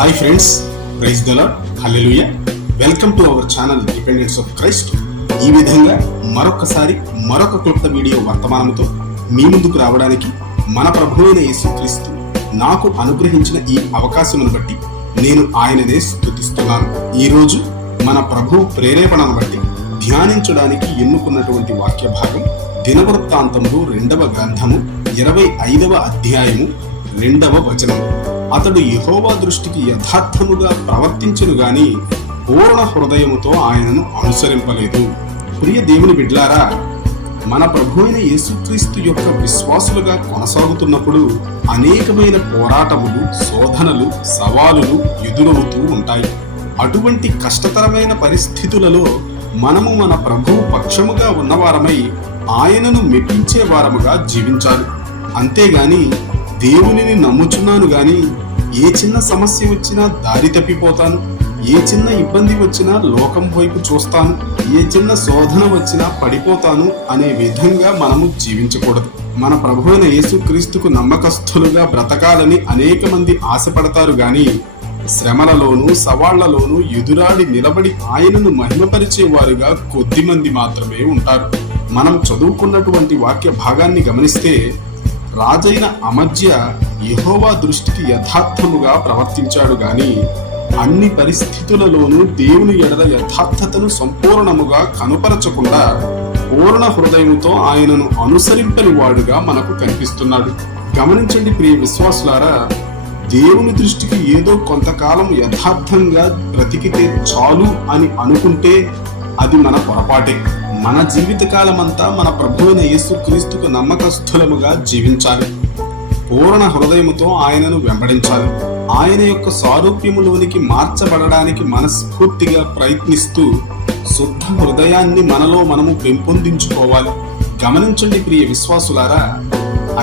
Hi friends, praise the Lord, hallelujah. Welcome to our channel dependence of Christ. ఈ విధంగా మరొక క్లుప్త video వర్తమానంతో మీ ముందుకు రావడానికి మన ప్రభువైన యేసుక్రీస్తు నాకు అనుగ్రహించిన ఈ అవకాశమును బట్టి నేను ఆయననే స్తుతిస్తున్నాను. ఈరోజు మన ప్రభు ప్రేరేపణను బట్టి ధ్యానించడానికి ఎన్నుకున్నటువంటి వాక్య భాగం దినవృత్తాంతములు 2వ గ్రంథము 25వ అధ్యాయము 2వ వచనం. అతడు యెహోవా దృష్టికి యథార్థముగా ప్రవర్తించెను గాని పూర్ణ హృదయముతో ఆయనను అనుసరింపలేదు. ప్రియ దేవుని బిడ్లారా, మన ప్రభువైన యేసుక్రీస్తు యొక్క విశ్వాసులుగా కొనసాగుతున్నప్పుడు అనేకమైన పోరాటములు, శోధనలు, సవాలులు ఎదురవుతూ ఉంటాయి. అటువంటి కష్టతరమైన పరిస్థితులలో మనము మన ప్రభువు పక్షముగా ఉన్నవారమై ఆయనను మెప్పించే వారముగా జీవించాలి. అంతేగాని దేవునిని నమ్ముచున్నాను గాని ఏ చిన్న సమస్య వచ్చినా దారి తప్పిపోతాను, ఏ చిన్న ఇబ్బంది వచ్చినా లోకం వైపు చూస్తాను, ఏ చిన్న శోధన వచ్చినా పడిపోతాను అనే విధంగా మనము జీవించకూడదు. మన ప్రభువైన యేసుక్రీస్తుకు నమ్మకస్తులుగా బ్రతకాలని అనేక మంది ఆశపడతారు గాని శ్రమలలోనూ సవాళ్లలోనూ ఎదురాడి నిలబడి ఆయనను మహిమపరిచేవారుగా కొద్ది మంది మాత్రమే ఉంటారు. మనం చదువుకున్నటువంటి వాక్య భాగాన్ని గమనిస్తే రాజైన అమజ్య యెహోవా దృష్టికి యథార్థముగా ప్రవర్తించాడు గాని అన్ని పరిస్థితులలోనూ దేవుని ఎడల యథార్థతను సంపూర్ణముగా కనుపరచకుండా పూర్ణ హృదయముతో ఆయనను అనుసరింపని వాడుగా మనకు కనిపిస్తున్నాడు. గమనించండి ప్రియ విశ్వాసులారా, దేవుని దృష్టికి ఏదో కొంతకాలం యథార్థంగా బ్రతికితే చాలు అని అనుకుంటే అది మన పొరపాటే. మన జీవితకాలమంతా మన ప్రభువైన యేసుక్రీస్తుకు నమ్మకస్తులముగా జీవించాలి. పూర్ణ హృదయముతో ఆయనను వెంబడించాలి. ఆయన యొక్క సారూప్యములోనికి మార్చబడడానికి మనస్ఫూర్తిగా ప్రయత్నిస్తూ శుద్ధ హృదయాన్ని మనలో మనము పెంపొందించుకోవాలి. గమనించండి ప్రియ విశ్వాసులారా,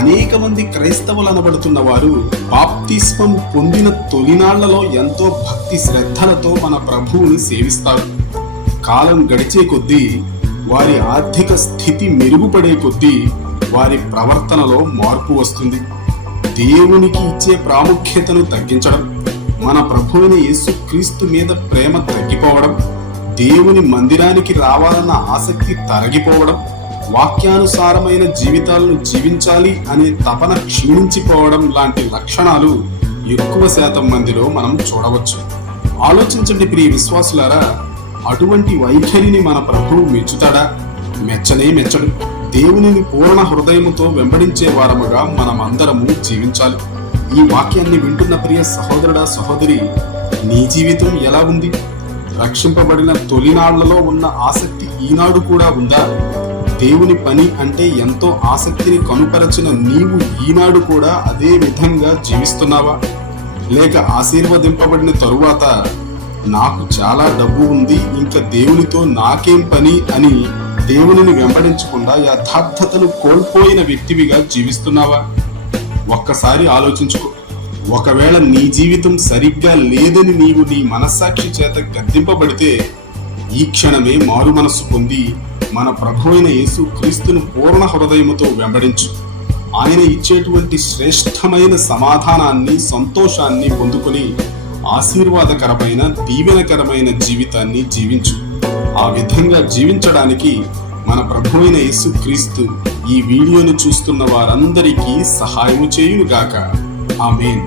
అనేక మంది క్రైస్తవులు అనబడుతున్న వారు బాప్తిస్మం పొందిన తొలినాళ్లలో ఎంతో భక్తి శ్రద్ధలతో మన ప్రభువుని సేవిస్తారు. కాలం గడిచే కొద్దీ వారి ఆర్థిక స్థితి మెరుగుపడే కొద్దీ వారి ప్రవర్తనలో మార్పు వస్తుంది. దేవునికి ఇచ్చే ప్రాముఖ్యతను తగ్గించడం, మన ప్రభువుని యేసుక్రీస్తు మీద ప్రేమ తగ్గిపోవడం, దేవుని మందిరానికి రావాలన్న ఆసక్తి తరగిపోవడం, వాక్యానుసారమైన జీవితాలను జీవించాలి అనే తపన క్షీణించిపోవడం లాంటి లక్షణాలు ఎక్కువ శాతం మందిలో మనం చూడవచ్చు. ఆలోచించండి ప్రియ విశ్వాసులారా, అటువంటి వైఖరిని మన ప్రభువు మెచ్చుతాడా? మెచ్చనే మెచ్చడు. దేవునిని పూర్ణ హృదయముతో వెంబడించే వారముగా మనమందరము జీవించాలి. ఈ వాక్యాన్ని వింటున్న ప్రియ సహోదరుడా, సహోదరి, నీ జీవితం ఎలా ఉంది? రక్షింపబడిన తొలినాళ్లలో ఉన్న ఆసక్తి ఈనాడు కూడా ఉందా? దేవుని పని అంటే ఎంతో ఆసక్తిని కనుపరచిన నీవు ఈనాడు కూడా అదే విధంగా జీవిస్తున్నావా? లేక ఆశీర్వదింపబడిన తరువాత నాకు చాలా డబ్బు ఉంది, ఇంకా దేవునితో నాకేం పని అని దేవునిని వెంబడించకుండా యథార్థతను కోల్పోయిన వ్యక్తివిగా జీవిస్తున్నావా? ఒక్కసారి ఆలోచించుకో. ఒకవేళ నీ జీవితం సరిగ్గా లేదని నీవు నీ మనస్సాక్షి చేత గద్దింపబడితే ఈ క్షణమే మారు మనస్సు పొంది మన ప్రభువైన యేసుక్రీస్తును పూర్ణ హృదయముతో వెంబడించు. ఆయన ఇచ్చేటువంటి శ్రేష్టమైన సమాధానాన్ని, సంతోషాన్ని పొందుకొని ఆశీర్వాదకరమైన, దీవెనకరమైన జీవితాన్ని జీవించు. ఆ విధంగా జీవించడానికి మన ప్రభువైన యేసుక్రీస్తు ఈ వీడియోను చూస్తున్న వారందరికీ సహాయము చేయునుగాక. ఆమేన్.